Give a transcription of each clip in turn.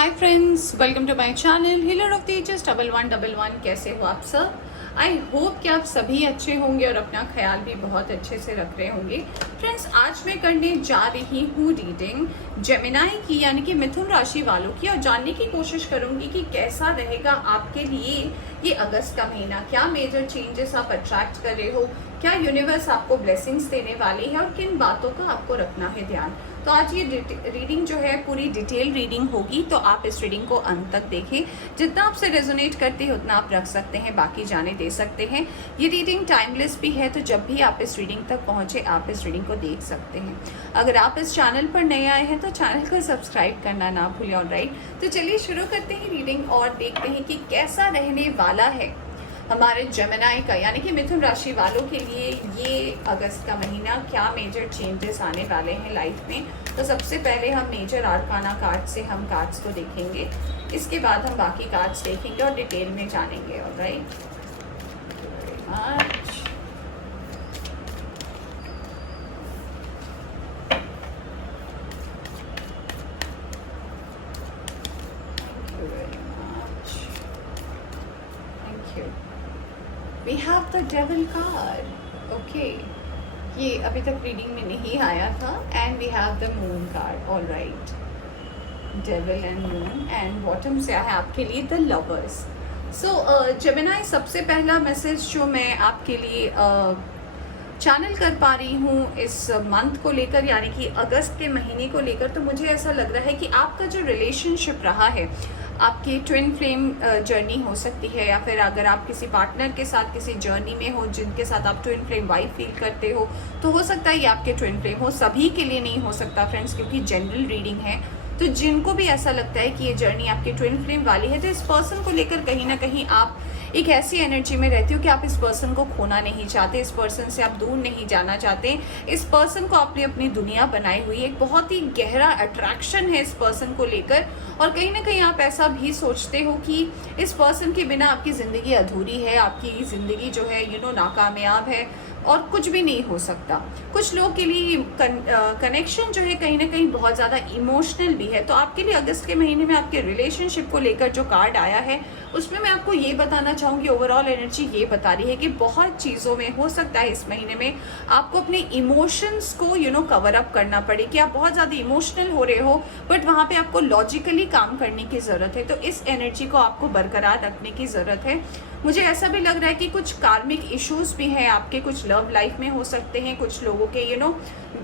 Hi friends, welcome to my channel healer of the ages 1111। कैसे हो आप सब? आई होप कि आप सभी अच्छे होंगे और अपना ख्याल भी बहुत अच्छे से रख रहे होंगे। फ्रेंड्स, आज मैं करने जा रही हूँ रीडिंग जेमिनाई की, यानी कि मिथुन राशि वालों की, और जानने की कोशिश करूंगी कि कैसा रहेगा आपके लिए ये अगस्त का महीना। क्या मेजर चेंजेस आप अट्रैक्ट कर रहे हो, क्या यूनिवर्स आपको ब्लेसिंग्स देने वाली है और किन बातों का आपको रखना है ध्यान। तो आज ये रीडिंग जो है पूरी डिटेल रीडिंग होगी, तो आप इस रीडिंग को अंत तक देखें। जितना आपसे रेजोनेट करती है उतना आप रख सकते हैं, बाकी जाने दे सकते हैं। ये रीडिंग टाइमलेस भी है, तो जब भी आप इस रीडिंग तक पहुंचे आप इस रीडिंग को देख सकते हैं। अगर आप इस चैनल पर नए आए हैं तो चैनल को सब्सक्राइब करना ना भूलें। ऑलराइट, तो चलिए शुरू करते हैं रीडिंग और देखते हैं कि कैसा रहने वाला है हमारे जेमिनाई का, यानी कि मिथुन राशि वालों के लिए ये अगस्त का महीना। क्या मेजर चेंजेस आने वाले हैं लाइफ में। तो सबसे पहले हम मेजर आर्काना कार्ड से हम कार्ड्स को देखेंगे, इसके बाद हम बाकी कार्ड्स देखेंगे और डिटेल में जानेंगे। Alright, we have the devil card. Okay, ये अभी तक रीडिंग में नहीं आया था। And we have the moon card. Alright, devil and moon, and bottom से है आपके लिए द लवर्स। सो जेमिनाई, सबसे पहला मैसेज जो मैं आपके लिए चैनल कर पा रही हूँ इस मंथ को लेकर, यानी कि अगस्त के महीने को लेकर, तो मुझे ऐसा लग रहा है कि आपका जो रिलेशनशिप रहा है, आपकी ट्विन फ्लेम जर्नी हो सकती है, या फिर अगर आप किसी पार्टनर के साथ किसी जर्नी में हो जिनके साथ आप ट्विन फ्लेम वाइफ फील करते हो, तो हो सकता है ये आपके ट्विन फ्लेम हो। सभी के लिए नहीं हो सकता फ्रेंड्स, क्योंकि जनरल रीडिंग है। तो जिनको भी ऐसा लगता है कि ये जर्नी आपकी ट्विन फ्लेम वाली है, तो इस पर्सन को लेकर कहीं ना कहीं आप एक ऐसी एनर्जी में रहती हो कि आप इस पर्सन को खोना नहीं चाहते, इस पर्सन से आप दूर नहीं जाना चाहते। इस पर्सन को आपने अपनी दुनिया बनाई हुई है, एक बहुत ही गहरा अट्रैक्शन है इस पर्सन को लेकर। और कहीं ना कहीं आप ऐसा भी सोचते हो कि इस पर्सन के बिना आपकी ज़िंदगी अधूरी है, आपकी ज़िंदगी जो है नाकामयाब है और कुछ भी नहीं हो सकता। कुछ लोग के लिए कनेक्शन जो है कहीं ना कहीं बहुत ज़्यादा इमोशनल भी है। तो आपके लिए अगस्त के महीने में आपके रिलेशनशिप को लेकर जो कार्ड आया है, उसमें मैं आपको ये बताना चाहूँगी, ओवरऑल एनर्जी ये बता रही है कि बहुत चीज़ों में हो सकता है इस महीने में आपको अपने इमोशंस को कवर अप करना पड़े, कि आप बहुत ज़्यादा इमोशनल हो रहे हो, बट वहाँ पे आपको लॉजिकली काम करने की ज़रूरत है। तो इस एनर्जी को आपको बरकरार रखने की ज़रूरत है। मुझे ऐसा भी लग रहा है कि कुछ कार्मिक इश्यूज भी हैं आपके, कुछ लव लाइफ में हो सकते हैं, कुछ लोगों के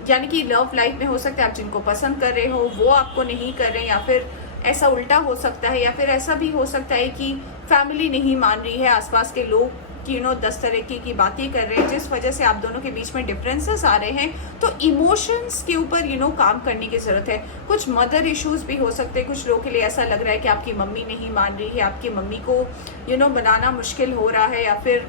यानी कि लव लाइफ में हो सकता है आप जिनको पसंद कर रहे हो वो आपको नहीं कर रहे हैं, या फिर ऐसा उल्टा हो सकता है, या फिर ऐसा भी हो सकता है कि फैमिली नहीं मान रही है, आसपास के लोग कि 10 तरीके की बातें कर रहे हैं, जिस वजह से आप दोनों के बीच में डिफरेंसेस आ रहे हैं। तो इमोशंस के ऊपर काम करने की ज़रूरत है। कुछ मदर इश्यूज भी हो सकते हैं। कुछ लोगों के लिए ऐसा लग रहा है कि आपकी मम्मी नहीं मान रही है, आपकी मम्मी को बनाना मुश्किल हो रहा है, या फिर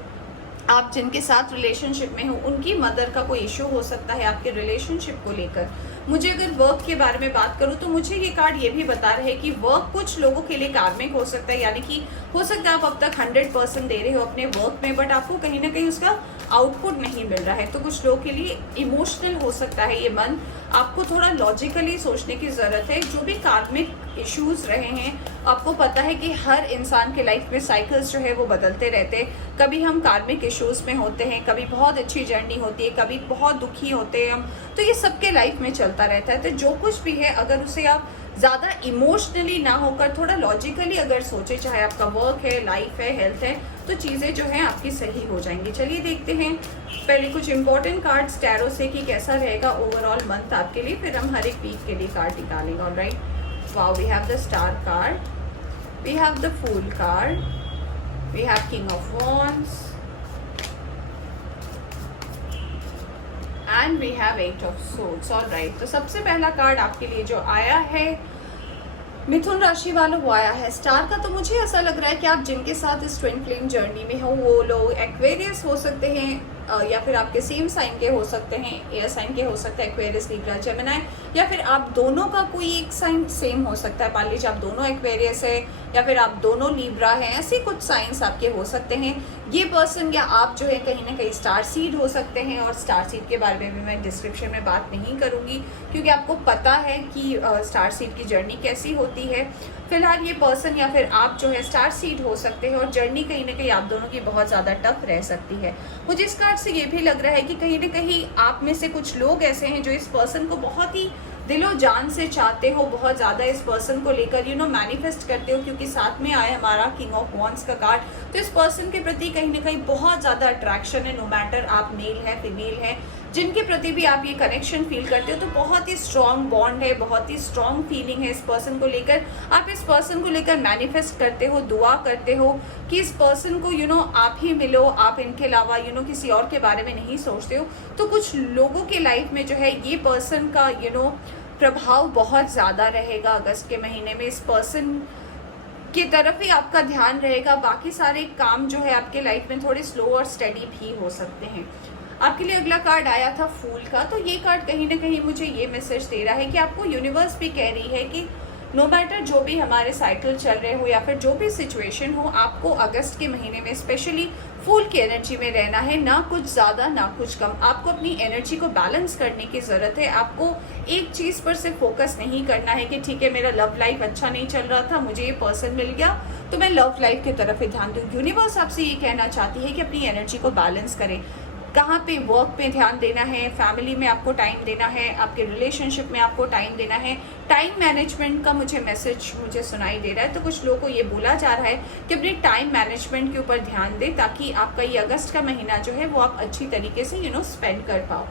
आप जिनके साथ रिलेशनशिप में हो उनकी मदर का कोई इशू हो सकता है आपके रिलेशनशिप को लेकर। मुझे अगर वर्क के बारे में बात करूं तो मुझे ये कार्ड ये भी बता रहे हैं कि वर्क कुछ लोगों के लिए कार्मिक हो सकता है, यानी कि हो सकता है आप अब तक 100% दे रहे हो अपने वर्क में, बट आपको कहीं ना कहीं उसका आउटपुट नहीं मिल रहा है। तो कुछ लोगों के लिए इमोशनल हो सकता है ये मन, आपको थोड़ा लॉजिकली सोचने की ज़रूरत है। जो भी कार्मिक इश्यूज रहे हैं, आपको पता है कि हर इंसान के लाइफ में साइकिल्स जो है वो बदलते रहते हैं। कभी हम कार्मिक इश्यूज में होते हैं, कभी बहुत अच्छी जर्नी होती है, कभी बहुत दुखी होते हैं हम, तो ये सबके लाइफ में चलता रहता है। तो जो कुछ भी है, अगर उसे आप ज़्यादा इमोशनली ना होकर थोड़ा लॉजिकली अगर सोचे, चाहे आपका वर्क है, लाइफ है, हेल्थ है, तो चीज़ें जो हैं आपकी सही हो जाएंगी। चलिए देखते हैं पहले कुछ इंपॉर्टेंट कार्ड्स टैरो से कि कैसा रहेगा ओवरऑल मंथ आपके लिए, फिर हम हर एक वीक के लिए कार्ड निकालेंगे। Alright, wow, we have the star card, we have the fool card, we have king of wands, and we have eight of swords. Alright, तो सबसे पहला कार्ड आपके लिए जो आया है मिथुन राशि वालों वो आया है स्टार का। तो मुझे ऐसा लग रहा है कि आप जिनके साथ इस ट्विन फ्लेम जर्नी में हो वो लोग एक्वेरियस हो सकते हैं, या फिर आपके सेम साइन के हो सकते हैं, एयर साइन के हो सकते हैं, एक्वेरियस, लिब्रा, जेमिनी, या फिर आप दोनों का कोई एक साइन सेम हो सकता है। मान लीजिए आप दोनों एक्वेरियस है, या फिर आप दोनों लिब्रा हैं, ऐसे कुछ साइंस आपके हो सकते हैं। ये पर्सन या आप जो है कहीं ना कहीं स्टार सीड हो सकते हैं, और स्टार सीड के बारे में भी मैं डिस्क्रिप्शन में बात नहीं करूँगी क्योंकि आपको पता है कि स्टार सीड की जर्नी कैसी होती है। फिलहाल ये पर्सन या फिर आप जो है स्टार सीड हो सकते हैं, और जर्नी कहीं ना कहीं आप दोनों की बहुत ज़्यादा टफ रह सकती है। मुझे इस कार्ड से ये भी लग रहा है कि कहीं ना कहीं आप में से कुछ लोग ऐसे हैं जो इस पर्सन को बहुत ही दिलो जान से चाहते हो, बहुत ज़्यादा इस पर्सन को लेकर मैनिफेस्ट करते हो, क्योंकि साथ में आया हमारा किंग ऑफ वॉन्ड्स का कार्ड। तो इस पर्सन के प्रति कहीं ना कहीं बहुत ज़्यादा अट्रैक्शन है, नो मैटर आप मेल है फीमेल है, जिनके प्रति भी आप ये कनेक्शन फील करते हो, तो बहुत ही स्ट्रॉन्ग बॉन्ड है, बहुत ही स्ट्रॉन्ग फीलिंग है इस पर्सन को लेकर। आप इस पर्सन को लेकर मैनिफेस्ट करते हो, दुआ करते हो कि इस पर्सन को आप ही मिलो, आप इनके अलावा किसी और के बारे में नहीं सोचते हो। तो कुछ लोगों के लाइफ में जो है ये पर्सन का प्रभाव बहुत ज़्यादा रहेगा अगस्त के महीने में। इस पर्सन की तरफ ही आपका ध्यान रहेगा, बाकी सारे काम जो है आपके लाइफ में थोड़े स्लो और स्टेडी भी हो सकते हैं। आपके लिए अगला कार्ड आया था फूल का। तो ये कार्ड कहीं ना कहीं मुझे ये मैसेज दे रहा है कि आपको यूनिवर्स भी कह रही है कि नो मैटर जो भी हमारे साइकिल चल रहे हो या फिर जो भी सिचुएशन हो, आपको अगस्त के महीने में स्पेशली फूल की एनर्जी में रहना है, ना कुछ ज़्यादा ना कुछ कम। आपको अपनी एनर्जी को बैलेंस करने की ज़रूरत है। आपको एक चीज़ पर सिर्फ फोकस नहीं करना है कि ठीक है मेरा लव लाइफ अच्छा नहीं चल रहा था, मुझे ये पर्सन मिल गया तो मैं लव लाइफ की तरफ ही ध्यान दूँ। यूनिवर्स आपसे ये कहना चाहती है कि अपनी एनर्जी को बैलेंस करें। कहाँ पे वर्क पे ध्यान देना है, फैमिली में आपको टाइम देना है, आपके रिलेशनशिप में आपको टाइम देना है। टाइम मैनेजमेंट का मुझे सुनाई दे रहा है। तो कुछ लोगों को ये बोला जा रहा है कि अपने टाइम मैनेजमेंट के ऊपर ध्यान दें, ताकि आपका ये अगस्त का महीना जो है वो आप अच्छी तरीके से स्पेंड कर पाओ।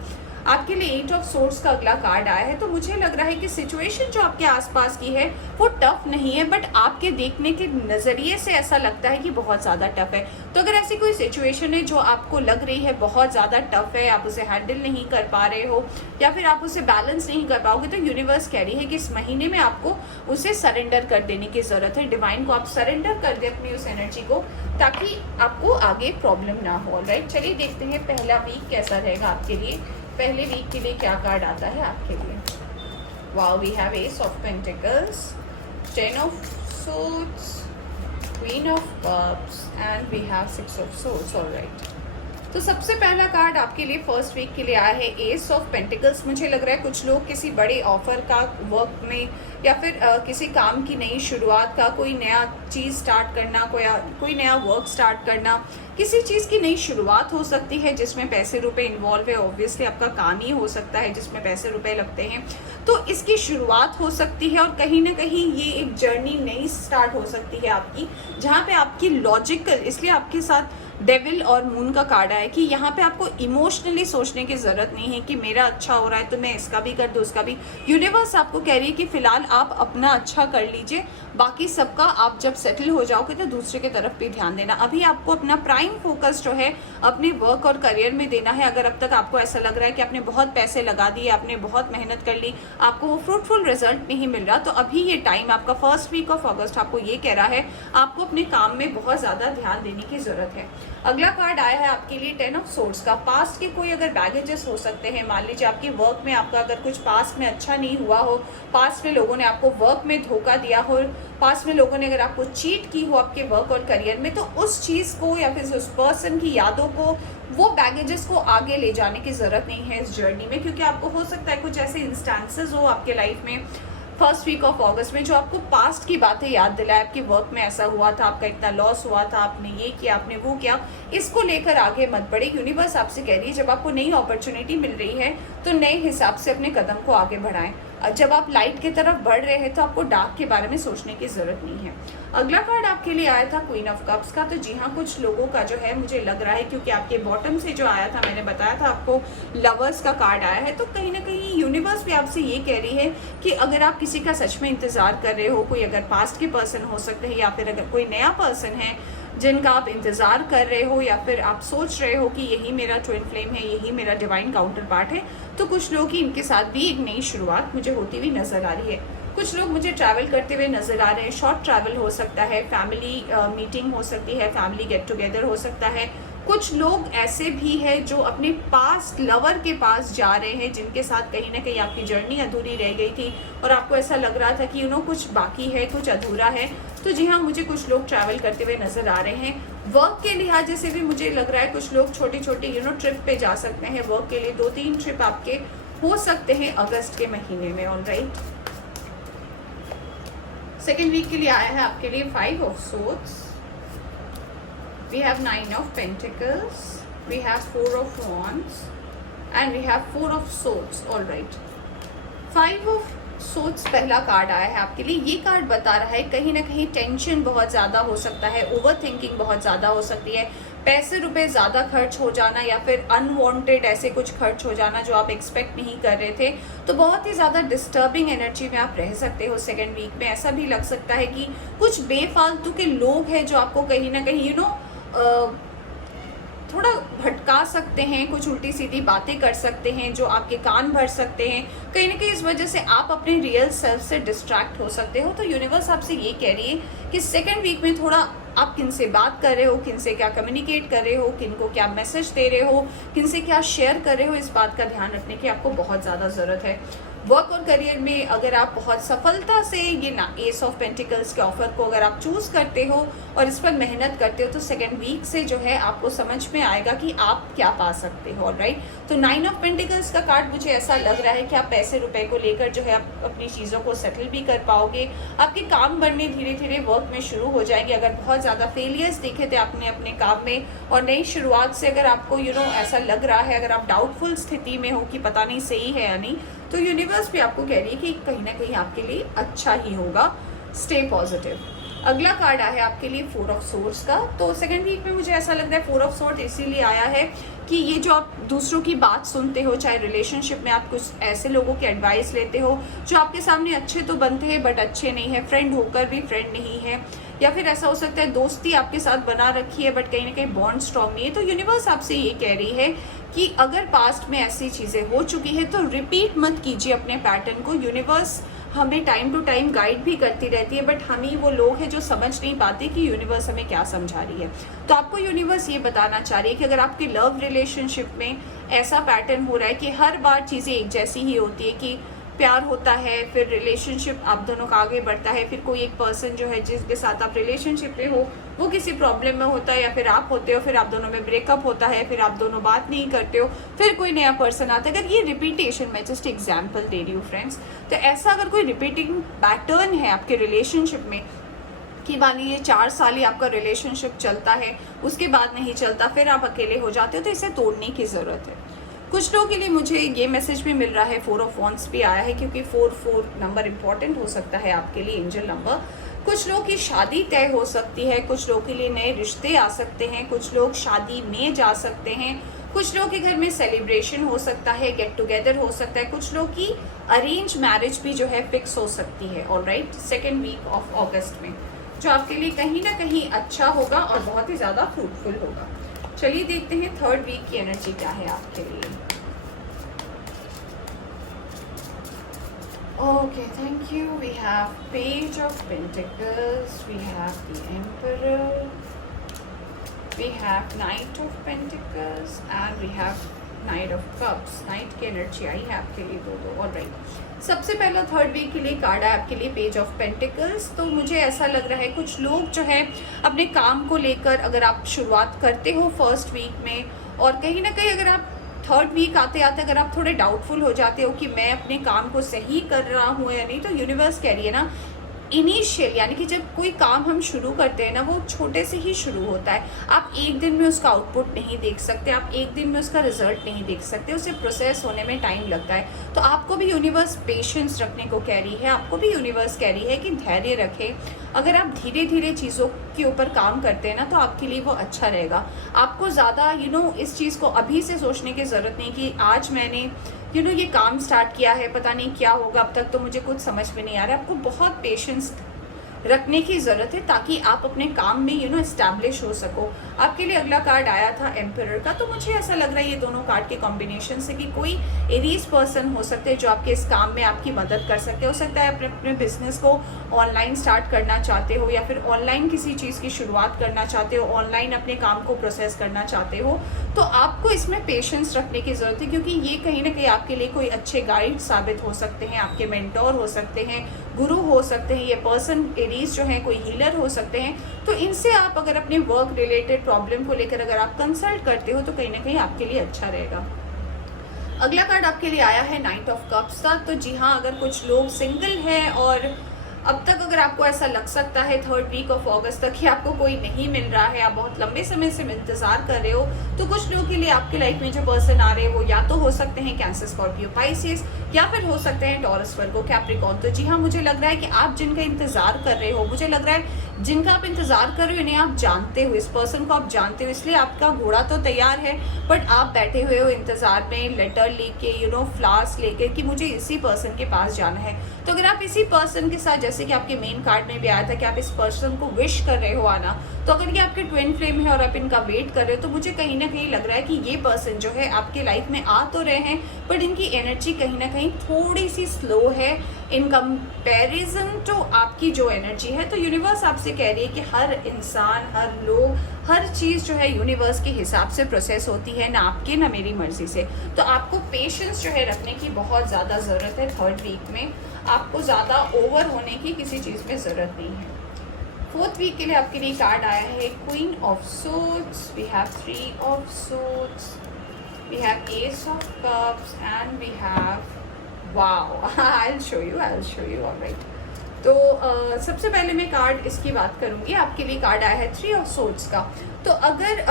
आपके लिए 8 ऑफ सोर्ड्स का अगला कार्ड आया है। तो मुझे लग रहा है कि सिचुएशन जो आपके आसपास की है वो टफ नहीं है, बट आपके देखने के नज़रिए से ऐसा लगता है कि बहुत ज़्यादा टफ है। तो अगर ऐसी कोई सिचुएशन है जो आपको लग रही है बहुत ज़्यादा टफ है, आप उसे हैंडल नहीं कर पा रहे हो या फिर आप उसे बैलेंस नहीं कर पाओगे, तो यूनिवर्स कह रही है कि इस महीने में आपको उसे सरेंडर कर देने की ज़रूरत है। डिवाइन को आप सरेंडर कर दे अपनी उस एनर्जी को, ताकि आपको आगे प्रॉब्लम ना हो। राइट, चलिए देखते हैं पहला वीक कैसा रहेगा आपके लिए। पहले वीक के लिए क्या कार्ड आता है आपके लिए। Wow, we have ace of pentacles, 10 of swords, queen of cups and we have 6 of swords. Alright, तो सबसे पहला कार्ड आपके लिए फर्स्ट वीक के लिए आया है एस ऑफ पेंटिकल्स। मुझे लग रहा है कुछ लोग किसी बड़े ऑफर का वर्क में या फिर किसी काम की नई शुरुआत का, कोई नया चीज़ स्टार्ट करना, कोई नया वर्क स्टार्ट करना, किसी चीज़ की नई शुरुआत हो सकती है जिसमें पैसे रुपए इन्वॉल्व है। ऑब्वियसली आपका काम ही हो सकता है जिसमें पैसे रुपए लगते हैं, तो इसकी शुरुआत हो सकती है। और कहीं ना कहीं ये एक जर्नी नई स्टार्ट हो सकती है आपकी, जहाँ पे आपकी लॉजिकल, इसलिए आपके साथ डेविल और मून का कार्ड आया कि यहाँ पे आपको इमोशनली सोचने की ज़रूरत नहीं है कि मेरा अच्छा हो रहा है तो मैं इसका भी कर दूँ उसका भी। यूनिवर्स आपको कह रही है कि फ़िलहाल आप अपना अच्छा कर लीजिए, बाकी सबका आप जब सेटल हो जाओगे तो दूसरे की तरफ भी ध्यान देना। अभी आपको अपना प्राइम फोकस जो है अपने वर्क और करियर में देना है। अगर अब तक आपको ऐसा लग रहा है कि आपने बहुत पैसे लगा दिए, आपने बहुत मेहनत कर ली, आपको वो फ्रूटफुल रिजल्ट नहीं मिल रहा, तो अभी ये टाइम आपका फर्स्ट वीक ऑफ अगस्त आपको ये कह रहा है आपको अपने काम में बहुत ज़्यादा ध्यान देने की ज़रूरत है। अगला कार्ड आया है आपके लिए 10 ऑफ सोर्ड्स का। पास्ट के कोई अगर बैगेजेस हो सकते हैं, मान लीजिए आपकी वर्क में आपका अगर कुछ पास्ट में अच्छा नहीं हुआ हो, पास्ट में लोगों ने आपको वर्क में धोखा दिया हो, पास्ट में लोगों ने अगर आपको चीट की हो आपके वर्क और करियर में, तो उस चीज़ को या फिर उस पर्सन की यादों को, वो बैगेजेस को आगे ले जाने की ज़रूरत नहीं है इस जर्नी में, क्योंकि आपको हो सकता है कुछ ऐसे इंस्टेंसेस हो आपके लाइफ में फर्स्ट वीक ऑफ अगस्त में जो आपको पास्ट की बातें याद दिलाए। आपके वर्क में ऐसा हुआ था, आपका इतना लॉस हुआ था, आपने ये किया, आपने वो किया, इसको लेकर आगे मत बढ़े। यूनिवर्स आपसे कह रही है जब आपको नई अपॉर्चुनिटी मिल रही है तो नए हिसाब से अपने कदम को आगे बढ़ाएं। जब आप लाइट की तरफ बढ़ रहे हैं तो आपको डार्क के बारे में सोचने की ज़रूरत नहीं है। अगला कार्ड आपके लिए आया था क्वीन ऑफ कप्स का। तो जी हाँ, कुछ लोगों का जो है मुझे लग रहा है, क्योंकि आपके बॉटम से जो आया था, मैंने बताया था आपको लवर्स का कार्ड आया है, तो कहीं ना कहीं यूनिवर्स भी आपसे ये कह रही है कि अगर आप किसी का सच में इंतज़ार कर रहे हो, कोई अगर पास्ट के पर्सन हो सकते हैं या फिर अगर कोई नया पर्सन है जिनका आप इंतज़ार कर रहे हो, या फिर आप सोच रहे हो कि यही मेरा ट्विन फ्लेम है, यही मेरा डिवाइन काउंटर पार्ट है, तो कुछ लोग की इनके साथ भी एक नई शुरुआत मुझे होती हुई नज़र आ रही है। कुछ लोग मुझे ट्रैवल करते हुए नज़र आ रहे हैं। शॉर्ट ट्रैवल हो सकता है, फैमिली मीटिंग हो सकती है, फैमिली गेट टुगेदर हो सकता है, कुछ लोग ऐसे भी हैं जो अपने पास्ट लवर के पास जा रहे हैं, जिनके साथ कहीं ना कहीं आपकी जर्नी अधूरी रह गई थी और आपको ऐसा लग रहा था कि कुछ बाकी है, कुछ अधूरा है। तो जी हाँ, मुझे कुछ लोग ट्रैवल करते हुए नजर आ रहे हैं। वर्क के लिहाज से भी मुझे लग रहा है कुछ लोग छोटी छोटी ट्रिप पे जा सकते हैं। वर्क के लिए 2-3 ट्रिप आपके हो सकते हैं अगस्त के महीने में। ऑलराइट, सेकेंड वीक के लिए आया है आपके लिए 5 of swords, we have 9 of Pentacles, we have 4 of Wands and we have 4 of Swords. All right, 5 of Swords पहला कार्ड आया है आपके लिए। ये कार्ड बता रहा है कहीं ना कहीं टेंशन बहुत ज़्यादा हो सकता है, ओवर थिंकिंग बहुत ज़्यादा हो सकती है, पैसे रुपए ज़्यादा खर्च हो जाना या फिर अनवांटेड ऐसे कुछ खर्च हो जाना जो आप एक्सपेक्ट नहीं कर रहे थे। तो बहुत ही ज़्यादा डिस्टर्बिंग एनर्जी में आप रह सकते हो सेकेंड वीक में। ऐसा भी लग सकता है कि कुछ बेफालतू के लोग हैं जो आपको कहीं ना कहीं थोड़ा भटका सकते हैं, कुछ उल्टी सीधी बातें कर सकते हैं जो आपके कान भर सकते हैं। कहीं ना कहीं इस वजह से आप अपने रियल सेल्फ से डिस्ट्रैक्ट हो सकते हो। तो यूनिवर्स आपसे ये कह रही है कि सेकेंड वीक में थोड़ा आप किन से बात कर रहे हो, किन से क्या कम्युनिकेट कर रहे हो, किन को क्या मैसेज दे रहे हो, किन से क्या शेयर कर रहे हो, इस बात का ध्यान रखने की आपको बहुत ज़्यादा ज़रूरत है। वर्क और करियर में अगर आप बहुत सफलता से ये एस ऑफ पेंटिकल्स के ऑफर को अगर आप चूज करते हो और इस पर मेहनत करते हो तो सेकेंड वीक से जो है आपको समझ में आएगा कि आप क्या पा सकते हो। ऑलराइट, तो 9 ऑफ पेंटिकल्स का कार्ड मुझे ऐसा लग रहा है कि आप पैसे रुपए को लेकर जो है आप अपनी चीज़ों को सेटल भी कर पाओगे। आपके काम बनने धीरे धीरे वर्क में शुरू हो जाएंगे। अगर बहुत ज़्यादा फेलियर्स देखे थे आपने अपने काम में और नई शुरुआत से अगर आपको ऐसा लग रहा है, अगर आप डाउटफुल स्थिति में हो कि पता नहीं सही है या नहीं, तो यूनिवर्स भी आपको कह रही है कि कहीं ना कहीं आपके लिए अच्छा ही होगा। Stay positive. अगला कार्ड आया है आपके लिए 4 ऑफ सोर्ड्स का। तो सेकंड वीक में मुझे ऐसा लगता है 4 ऑफ सोर्ड इसीलिए आया है कि ये जो आप दूसरों की बात सुनते हो, चाहे रिलेशनशिप में आप कुछ ऐसे लोगों की एडवाइस लेते हो जो आपके सामने अच्छे तो बनते हैं बट अच्छे नहीं है, फ्रेंड होकर भी फ्रेंड नहीं है, या फिर ऐसा हो सकता है दोस्ती आपके साथ बना रखी है बट कहीं ना कहीं बॉन्ड स्ट्रॉन्ग नहीं है। तो यूनिवर्स आपसे ये कह रही है कि अगर पास्ट में ऐसी चीज़ें हो चुकी है तो रिपीट मत कीजिए अपने पैटर्न को। यूनिवर्स हमें टाइम टू टाइम गाइड भी करती रहती है बट हम ही वो लोग हैं जो समझ नहीं पाते कि यूनिवर्स हमें क्या समझा रही है। तो आपको यूनिवर्स ये बताना चाह रही है कि अगर आपके लव रिलेशनशिप में ऐसा पैटर्न हो रहा है कि हर बार चीज़ें एक जैसी ही होती है, कि प्यार होता है, फिर रिलेशनशिप आप दोनों का आगे बढ़ता है, फिर कोई एक पर्सन जो है जिसके साथ आप रिलेशनशिप में हो वो किसी प्रॉब्लम में होता है, या फिर आप होते हो, फिर आप दोनों में ब्रेकअप होता है, फिर आप दोनों बात नहीं करते हो, फिर कोई नया पर्सन आता है। अगर ये रिपीटेशन, मैं जस्ट एग्जाम्पल दे रही हूँ फ्रेंड्स, तो ऐसा अगर कोई रिपीटिंग पैटर्न है आपके रिलेशनशिप में कि मान लीजिए 4 साल ही आपका रिलेशनशिप चलता है, उसके बाद नहीं चलता, फिर आप अकेले हो जाते हो, तो इसे तोड़ने की ज़रूरत है। कुछ लोगों के लिए मुझे ये मैसेज भी मिल रहा है, 4 ऑफ वॉन्ड्स भी आया है क्योंकि 4 नंबर इंपॉर्टेंट हो सकता है आपके लिए, एंजल नंबर। कुछ लोगों की शादी तय हो सकती है, कुछ लोगों के लिए नए रिश्ते आ सकते हैं, कुछ लोग शादी में जा सकते हैं, कुछ लोगों के घर में सेलिब्रेशन हो सकता है, गेट टुगेदर हो सकता है, कुछ लोग की अरेंज मैरिज भी जो है फिक्स हो सकती है। Alright, second week of August में, जो आपके लिए कहीं ना कहीं अच्छा होगा और बहुत ही ज़्यादा फ्रूटफुल होगा। चलिए देखते हैं थर्ड वीक की एनर्जी क्या है आपके लिए। Okay, thank you. We have page of pentacles, we have the emperor, we have knight of pentacles and we have knight of cups. Knight की एनर्जी आई है आपके लिए दो। ऑलराइट, सबसे पहला थर्ड वीक के लिए कार्ड है आपके लिए पेज ऑफ पेंटिकल्स। तो मुझे ऐसा लग रहा है कुछ लोग जो है अपने काम को लेकर, अगर आप शुरुआत करते हो फर्स्ट वीक में और कहीं ना कहीं अगर आप थर्ड वीक आते आते अगर आप थोड़े डाउटफुल हो जाते हो कि मैं अपने काम को सही कर रहा हूँ या नहीं, तो यूनिवर्स कह रही है ना, इनिशियल यानी कि जब कोई काम हम शुरू करते हैं ना, वो छोटे से ही शुरू होता है। आप एक दिन में उसका आउटपुट नहीं देख सकते, आप एक दिन में उसका रिजल्ट नहीं देख सकते, उसे प्रोसेस होने में टाइम लगता है। तो आपको भी यूनिवर्स पेशेंस रखने को कह रही है, आपको भी यूनिवर्स कह रही है कि धैर्य रखें। अगर आप धीरे धीरे चीज़ों के ऊपर काम करते हैं ना, तो आपके लिए वो अच्छा रहेगा। आपको ज़्यादा इस चीज़ को अभी से सोचने की ज़रूरत नहीं कि आज मैंने ये काम स्टार्ट किया है, पता नहीं क्या होगा, अब तक तो मुझे कुछ समझ में नहीं आ रहा है। आपको बहुत पेशेंस रखने की ज़रूरत है ताकि आप अपने काम में एस्टैब्लिश हो सको। आपके लिए अगला कार्ड आया था एम्परर का, तो मुझे ऐसा लग रहा है ये दोनों कार्ड के कॉम्बिनेशन से कि कोई एरीज पर्सन हो सकते हैं जो आपके इस काम में आपकी मदद कर सकते हो सकता है अपने बिजनेस को ऑनलाइन स्टार्ट करना चाहते हो या फिर ऑनलाइन किसी चीज़ की शुरुआत करना चाहते हो, ऑनलाइन अपने काम को प्रोसेस करना चाहते हो, तो आपको इसमें पेशेंस रखने की ज़रूरत है क्योंकि ये कहीं ना कहीं आपके लिए कोई अच्छे गाइड साबित हो सकते हैं, आपके मेंटोर हो सकते हैं, गुरु हो सकते हैं, ये पर्सन एरीज जो है कोई हीलर हो सकते हैं। तो इनसे आप अगर अपने वर्क रिलेटेड प्रॉब्लम को लेकर अगर आप कंसल्ट करते हो तो कहीं ना कहीं आपके लिए अच्छा रहेगा। अगला कार्ड आपके लिए आया है नाइट ऑफ कप्स का। तो जी हाँ, अगर कुछ लोग सिंगल हैं और अब तक अगर आपको ऐसा लग सकता है 3rd वीक ऑफ अगस्त तक कि आपको कोई नहीं मिल रहा है, आप बहुत लंबे समय से इंतजार कर रहे हो, तो कुछ लोगों के लिए आपके लाइफ में जो पर्सन आ रहे हैं वो या तो हो सकते हैं कैंसर, स्कॉर्पियो, पाइसेस, या फिर हो सकते हैं टॉरस, वर्गो, कैप्रिकॉर्न। तो जी हाँ, मुझे लग रहा है कि आप जिनका इंतजार कर रहे हो, मुझे लग रहा है जिनका आप इंतजार कर रहे हो इन्हें आप जानते हो, इस पर्सन को आप जानते हो, इसलिए आपका घोड़ा तो तैयार है बट आप बैठे हुए हो इंतजार में, लेटर लेके फ्लावर्स लेके कि मुझे इसी पर्सन के पास जाना है। तो अगर आप इसी पर्सन के साथ, जैसे कि आपके मेन कार्ड में भी आया था कि आप इस पर्सन को विश कर रहे हो आना, तो अगर ये आपके ट्विन फ्लेम है और आप इनका वेट कर रहे हो तो मुझे कहीं ना कहीं लग रहा है कि ये पर्सन जो है आपके लाइफ में आ तो रहे हैं बट इनकी एनर्जी कहीं ना कहीं थोड़ी सी स्लो है इन कंपैरिजन टू आपकी जो एनर्जी है। तो यूनिवर्स आपसे कह रही है कि हर इंसान, हर लोग, हर चीज़ जो है यूनिवर्स के हिसाब से प्रोसेस होती है, ना आपके ना मेरी मर्जी से। तो आपको पेशेंस जो है रखने की बहुत ज़्यादा ज़रूरत है 3rd वीक में। आपको ज़्यादा ओवर होने की किसी चीज़ में ज़रूरत नहीं है। 4th वीक के लिए आपके लिए कार्ड आया है queen of swords, we have 3 of swords, we have ace of cups and we have wow. I'll show you, all right। तो सबसे पहले मैं कार्ड इसकी बात करूंगी। आपके लिए कार्ड आया है 3 ऑफ सोर्ड्स का। तो अगर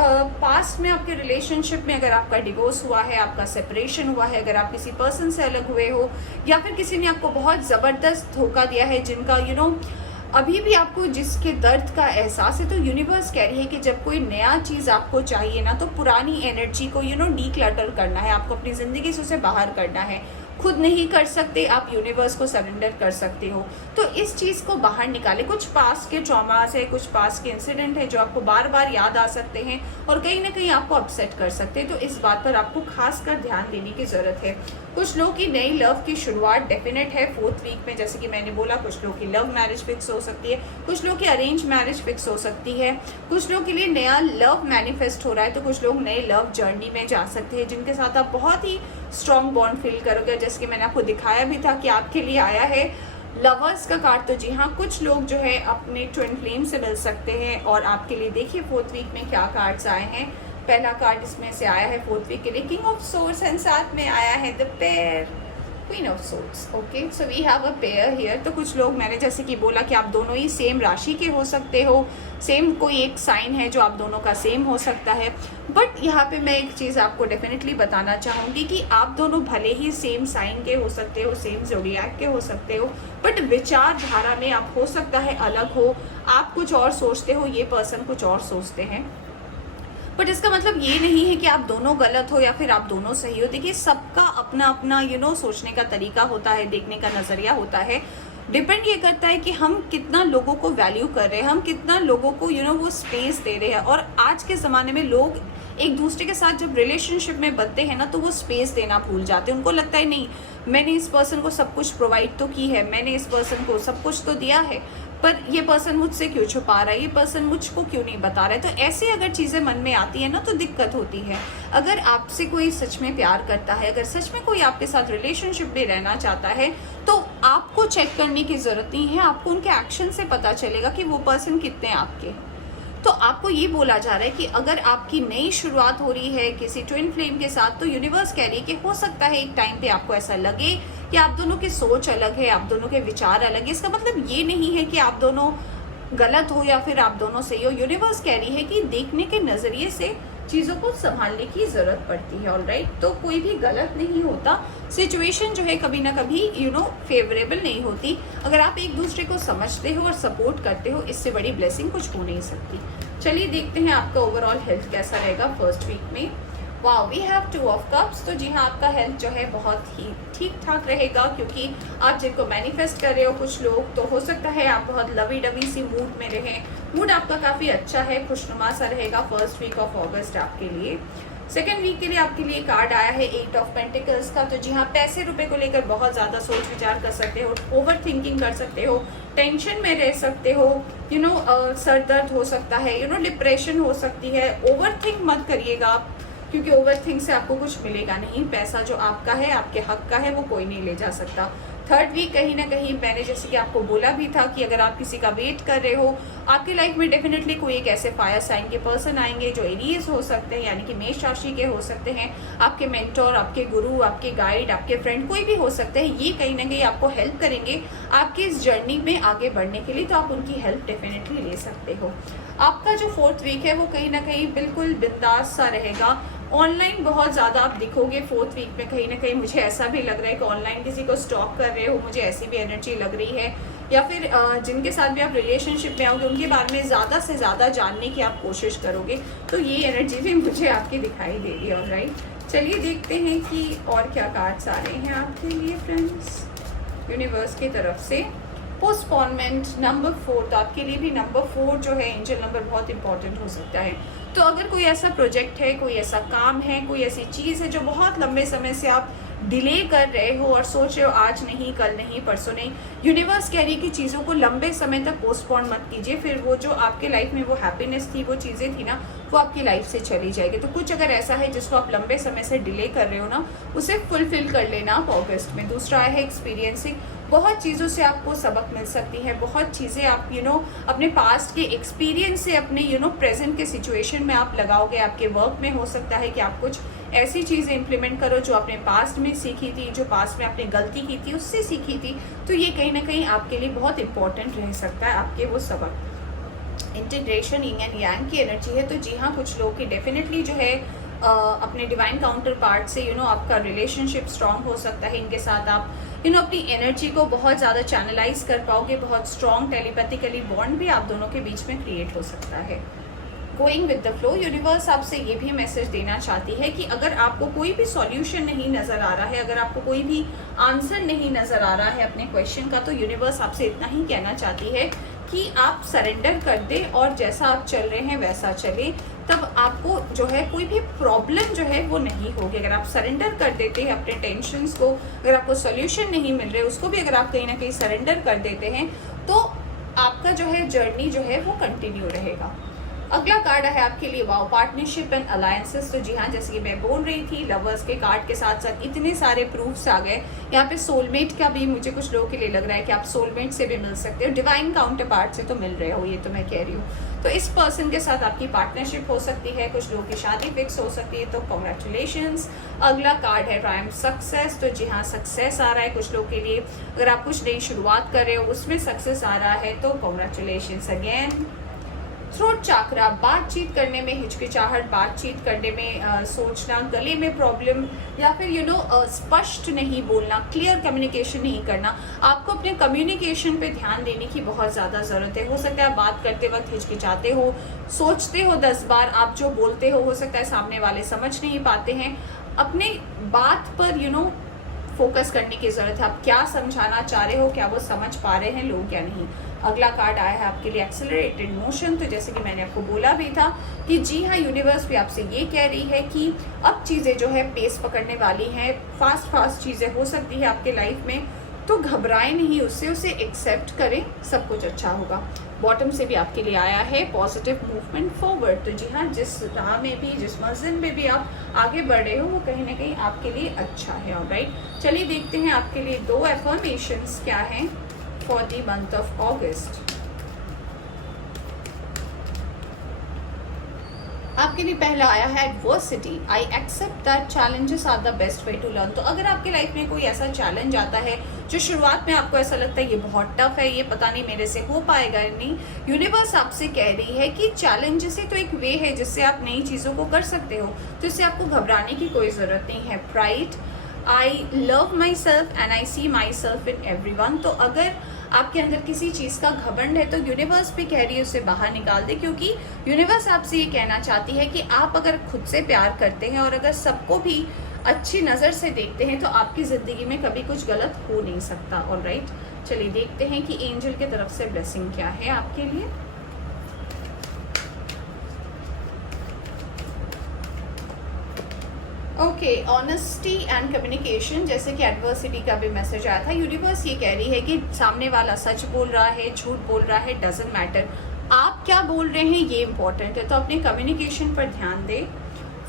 पास्ट में आपके रिलेशनशिप में अगर आपका डिवोर्स हुआ है, आपका सेपरेशन हुआ है, अगर आप किसी पर्सन से अलग हुए हो या फिर किसी ने आपको बहुत ज़बरदस्त धोखा दिया है जिनका अभी भी आपको जिसके दर्द का एहसास है, तो यूनिवर्स कह रही है कि जब कोई नया चीज़ आपको चाहिए ना तो पुरानी एनर्जी को डीक्लटर करना है, आपको अपनी ज़िंदगी से उसे बाहर करना है। खुद नहीं कर सकते, आप यूनिवर्स को सरेंडर कर सकते हो। तो इस चीज़ को बाहर निकाले। कुछ पास्ट के ट्रॉमास है, कुछ पास्ट के इंसिडेंट है जो आपको बार बार याद आ सकते हैं और कहीं ना कहीं आपको अपसेट कर सकते हैं। तो इस बात पर आपको खासकर ध्यान देने की ज़रूरत है। कुछ लोगों की नई लव की शुरुआत डेफिनेट है 4th वीक में, जैसे कि मैंने बोला। कुछ लोगों की लव मैरिज फिक्स हो सकती है, कुछ लोगों की अरेंज मैरिज फिक्स हो सकती है, कुछ लोगों के लिए नया लव मैनिफेस्ट हो रहा है, तो कुछ लोग नए लव जर्नी में जा सकते हैं जिनके साथ आप बहुत ही स्ट्रॉन्ग बॉन्ड फील करोगे। जैसे कि मैंने आपको दिखाया भी था कि आपके लिए आया है लवर्स का कार्ड। तो जी हाँ, कुछ लोग जो है अपने ट्विन फ्लेम से मिल सकते हैं। और आपके लिए देखिए 4th वीक में क्या कार्ड्स आए हैं। पहला कार्ड इसमें से आया है 4th वीक के लिए किंग ऑफ सोर्ड्स एंड साथ में आया है the pair queen of swords. Okay, so we have a pair here. तो कुछ लोग, मैंने जैसे कि बोला कि आप दोनों ही सेम राशि के हो सकते हो, सेम कोई एक साइन है जो आप दोनों का सेम हो सकता है। बट यहाँ पे मैं एक चीज़ आपको डेफिनेटली बताना चाहूँगी कि आप दोनों भले ही सेम साइन के हो सकते हो, सेम ज़ोडिएक के हो सकते हो, बट विचारधारा में आप हो सकता है अलग हो। आप कुछ और सोचते हो, ये पर्सन कुछ और सोचते हैं, बट इसका मतलब ये नहीं है कि आप दोनों गलत हो या फिर आप दोनों सही हो। देखिए, सबका अपना अपना सोचने का तरीका होता है, देखने का नज़रिया होता है। डिपेंड ये करता है कि हम कितना लोगों को वैल्यू कर रहे हैं, हम कितना लोगों को वो स्पेस दे रहे हैं। और आज के ज़माने में लोग एक दूसरे के साथ जब रिलेशनशिप में बनते हैं ना, तो वो स्पेस देना भूल जाते हैं। उनको लगता है नहीं, मैंने इस पर्सन को सब कुछ प्रोवाइड तो की है, मैंने इस पर्सन को सब कुछ तो दिया है, पर ये पर्सन मुझसे क्यों छुपा रहा है, ये पर्सन मुझको क्यों नहीं बता रहा है। तो ऐसे अगर चीज़ें मन में आती है ना तो दिक्कत होती है। अगर आपसे कोई सच में प्यार करता है, अगर सच में कोई आपके साथ रिलेशनशिप में रहना चाहता है, तो आपको चेक करने की ज़रूरत नहीं है। आपको उनके एक्शन से पता चलेगा कि वो पर्सन कितने आपके। तो आपको ये बोला जा रहा है कि अगर आपकी नई शुरुआत हो रही है किसी ट्विन फ्लेम के साथ, तो यूनिवर्स कह रही है कि हो सकता है एक टाइम पे आपको ऐसा लगे कि आप दोनों की सोच अलग है, आप दोनों के विचार अलग है। इसका मतलब ये नहीं है कि आप दोनों गलत हो या फिर आप दोनों सही हो। यूनिवर्स कह रही है कि देखने के नज़रिए से चीज़ों को संभालने की ज़रूरत पड़ती है। ऑलराइट, तो कोई भी गलत नहीं होता। सिचुएशन जो है कभी ना कभी फेवरेबल नहीं होती। अगर आप एक दूसरे को समझते हो और सपोर्ट करते हो, इससे बड़ी ब्लेसिंग कुछ हो नहीं सकती। चलिए देखते हैं आपका ओवरऑल हेल्थ कैसा रहेगा 1st वीक में। Wow, we have 2 of cups. तो जी हाँ, आपका हेल्थ जो है बहुत ही ठीक ठाक रहेगा, क्योंकि आप जिनको मैनिफेस्ट कर रहे हो कुछ लोग, तो हो सकता है आप बहुत लवी डवी सी मूड में रहें। मूड आपका काफ़ी अच्छा है, खुशनुमा सा रहेगा फर्स्ट वीक ऑफ ऑगस्ट आपके लिए। सेकेंड वीक के लिए आपके लिए कार्ड आया है 8 ऑफ पेंटिकल्स का। तो जी हाँ, पैसे रुपए को लेकर बहुत ज़्यादा सोच विचार कर सकते हो, ओवर थिंकिंग कर सकते हो, टेंशन में रह सकते हो, सर दर्द हो सकता है, डिप्रेशन हो सकती है। ओवर थिंक मत करिएगा आप, क्योंकि ओवर थिंक से आपको कुछ मिलेगा नहीं। पैसा जो आपका है, आपके हक का है, वो कोई नहीं ले जा सकता। थर्ड वीक कहीं ना कहीं मैंने जैसे कि आपको बोला भी था कि अगर आप किसी का वेट कर रहे हो, आपकी लाइफ में डेफिनेटली कोई एक ऐसे फायर साइन के पर्सन आएंगे जो एरियस हो सकते हैं, यानी कि मेष राशि के हो सकते हैं, आपके मेंटोर, आपके गुरु, आपके गाइड, आपके फ्रेंड, कोई भी हो सकते हैं। ये कहीं ना कहीं आपको हेल्प करेंगे आपके इस जर्नी में आगे बढ़ने के लिए, तो आप उनकी हेल्प डेफिनेटली ले सकते हो। आपका जो फोर्थ वीक है वो कहीं ना कहीं बिल्कुल बिंदास सा रहेगा। ऑनलाइन बहुत ज़्यादा आप दिखोगे फोर्थ वीक में, कहीं ना कहीं मुझे ऐसा भी लग रहा है कि ऑनलाइन किसी को स्टॉक कर रहे हो, मुझे ऐसी भी एनर्जी लग रही है। या फिर जिनके साथ भी आप रिलेशनशिप में आओगे उनके बारे में ज़्यादा से ज़्यादा जानने की आप कोशिश करोगे, तो ये एनर्जी भी मुझे आपकी दिखाई दे रही है। ऑलराइट, चलिए देखते हैं कि और क्या कार्ड्स आ रहे हैं आपके लिए फ्रेंड्स यूनिवर्स की तरफ से। पोस्टपोनमेंट नंबर 4, तो आपके लिए भी नंबर 4 जो है एंजल नंबर बहुत इंपॉर्टेंट हो सकता है। तो अगर कोई ऐसा प्रोजेक्ट है, कोई ऐसा काम है, कोई ऐसी चीज़ है जो बहुत लंबे समय से आप डिले कर रहे हो और सोच रहे हो आज नहीं, कल नहीं, परसों नहीं, यूनिवर्स कह रही है कि चीज़ों को लंबे समय तक पोस्टपोन मत कीजिए, फिर वो जो आपके लाइफ में वो हैप्पीनेस थी, वो चीज़ें थी ना, वो आपकी लाइफ से चली जाएगी। तो कुछ अगर ऐसा है जिसको आप लंबे समय से डिले कर रहे हो ना, उसे फुलफिल कर लेना आप अगस्त में। दूसरा है एक्सपीरियंसिंग, बहुत चीज़ों से आपको सबक मिल सकती है, बहुत चीज़ें आप अपने पास्ट के एक्सपीरियंस से अपने प्रेजेंट के सिचुएशन में आप लगाओगे। आपके वर्क में हो सकता है कि आप कुछ ऐसी चीज़ें इंप्लीमेंट करो जो आपने पास्ट में सीखी थी, जो पास्ट में आपने गलती की थी उससे सीखी थी। तो ये कहीं ना कहीं आपके लिए बहुत इंपॉर्टेंट रह सकता है, आपके वो सबक। इंटीग्रेशन यिंग एंड यांग की एनर्जी है। तो जी हाँ, कुछ लोग की डेफिनेटली जो है अपने डिवाइन काउंटर पार्ट से आपका रिलेशनशिप स्ट्रांग हो सकता है। इनके साथ आप अपनी एनर्जी को बहुत ज़्यादा चैनलाइज कर पाओगे, बहुत स्ट्रांग टेलीपैथिकली बॉन्ड भी आप दोनों के बीच में क्रिएट हो सकता है। Going with the flow, universe आपसे ये भी मैसेज देना चाहती है कि अगर आपको कोई भी सॉल्यूशन नहीं नज़र आ रहा है, अगर आपको कोई भी आंसर नहीं नज़र आ रहा है अपने क्वेश्चन का, तो यूनिवर्स आपसे इतना ही कहना चाहती है कि आप सरेंडर कर दें और जैसा आप चल रहे हैं वैसा चले। तब आपको जो है कोई भी प्रॉब्लम जो है वो नहीं होगी। अगर आप सरेंडर कर देते हैं अपने टेंशन्स को, अगर आपको सॉल्यूशन नहीं मिल रहे उसको भी अगर आप कहीं ना कहीं सरेंडर कर देते हैं, तो आपका जो है जर्नी जो है वो कंटिन्यू रहेगा। अगला कार्ड है आपके लिए वाओ, पार्टनरशिप एंड अलायंसेस। तो जी हाँ, जैसे कि मैं बोल रही थी, लवर्स के कार्ड के साथ साथ इतने सारे प्रूफ्स आ गए। यहाँ पे सोलमेट का भी मुझे कुछ लोगों के लिए लग रहा है कि आप सोलमेट से भी मिल सकते हो, डिवाइन काउंटर पार्ट से तो मिल रहे हो, ये तो मैं कह रही हूँ। तो इस पर्सन के साथ आपकी पार्टनरशिप हो सकती है, कुछ लोगों की शादी फिक्स हो सकती है, तो कॉन्ग्रेचुलेशंस। अगला कार्ड है ट्रायम्फ सक्सेस। तो जी हाँ, सक्सेस आ रहा है कुछ लोगों के लिए। अगर आप कुछ नई शुरुआत कर रहे हो उसमें सक्सेस आ रहा है, तो कॉन्ग्रेचुलेशंस अगेन। थ्रोट चाकरा, बातचीत करने में हिचकिचाहट, बातचीत करने में सोचना, गले में प्रॉब्लम, या फिर स्पष्ट नहीं बोलना, क्लियर कम्युनिकेशन नहीं करना। आपको अपने कम्युनिकेशन पे ध्यान देने की बहुत ज़्यादा ज़रूरत है। हो सकता है आप बात करते वक्त हिचकिचाते हो, सोचते हो 10 बार, आप जो बोलते हो सकता है सामने वाले समझ नहीं पाते हैं। अपने बात पर फोकस करने की ज़रूरत है। आप क्या समझाना चाह रहे हो, क्या वो समझ पा रहे हैं लोग या नहीं। अगला कार्ड आया है आपके लिए एक्सेलरेटेड मोशन। तो जैसे कि मैंने आपको बोला भी था कि जी हाँ, यूनिवर्स भी आपसे ये कह रही है कि अब चीज़ें जो है पेस पकड़ने वाली हैं, फास्ट चीज़ें हो सकती है आपके लाइफ में, तो घबराएं नहीं उससे, उसे एक्सेप्ट करें, सब कुछ अच्छा होगा। बॉटम से भी आपके लिए आया है पॉजिटिव मूवमेंट फॉरवर्ड। तो जी हाँ, जिस राह में भी, जिस मस्जिद में भी आप आगे बढ़ रहे हो वो कहीं ना कहीं आपके लिए अच्छा है। ऑलराइट, चलिए देखते हैं आपके लिए 2 अफर्मेशंस क्या हैं for the month of August. आपके लिए पहला आया है adversity. I accept that challenges are the best way to learn. तो अगर आपके लाइफ में कोई ऐसा चैलेंज आता है जो शुरुआत में आपको ऐसा लगता है ये बहुत टफ है, ये पता नहीं मेरे से हो पाएगा नहीं, यूनिवर्स आपसे कह रही है कि चैलेंजेस ही तो एक वे है जिससे आप नई चीज़ों को कर सकते हो, तो इससे आपको घबराने की कोई ज़रूरत नहीं है। Pride, I love myself and I see myself in everyone. तो अगर आपके अंदर किसी चीज़ का घमंड है तो यूनिवर्स भी कह रही है उसे बाहर निकाल दे, क्योंकि यूनिवर्स आपसे ये कहना चाहती है कि आप अगर खुद से प्यार करते हैं और अगर सबको भी अच्छी नज़र से देखते हैं तो आपकी ज़िंदगी में कभी कुछ गलत हो नहीं सकता। ऑलराइट, चलिए देखते हैं कि एंजल की तरफ से ब्लेसिंग क्या है आपके लिए। ओके, ऑनेस्टी एंड कम्युनिकेशन, जैसे कि एडवर्सिटी का भी मैसेज आया था, यूनिवर्स ये कह रही है कि सामने वाला सच बोल रहा है, झूठ बोल रहा है, डजंट मैटर, आप क्या बोल रहे हैं ये इंपॉर्टेंट है। तो अपने कम्युनिकेशन पर ध्यान दें।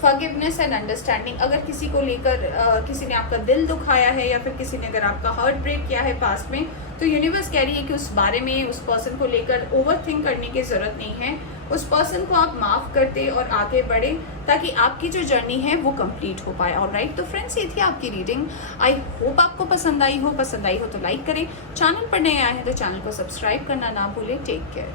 फॉरगिवनेस एंड अंडरस्टैंडिंग, अगर किसी को लेकर किसी ने आपका दिल दुखाया है या फिर किसी ने अगर आपका हार्ट ब्रेक किया है पास्ट में, तो यूनिवर्स कह रही है कि उस बारे में उस पर्सन को लेकर ओवर थिंक करने की ज़रूरत नहीं है। उस पर्सन को आप माफ़ करते और आगे बढ़े ताकि आपकी जो जर्नी है वो कंप्लीट हो पाए। ऑलराइट, तो फ्रेंड्स ये थी आपकी रीडिंग। आई होप आपको पसंद आई हो तो लाइक करें, चैनल पर नए आए हैं तो चैनल को सब्सक्राइब करना ना भूलें। Take care.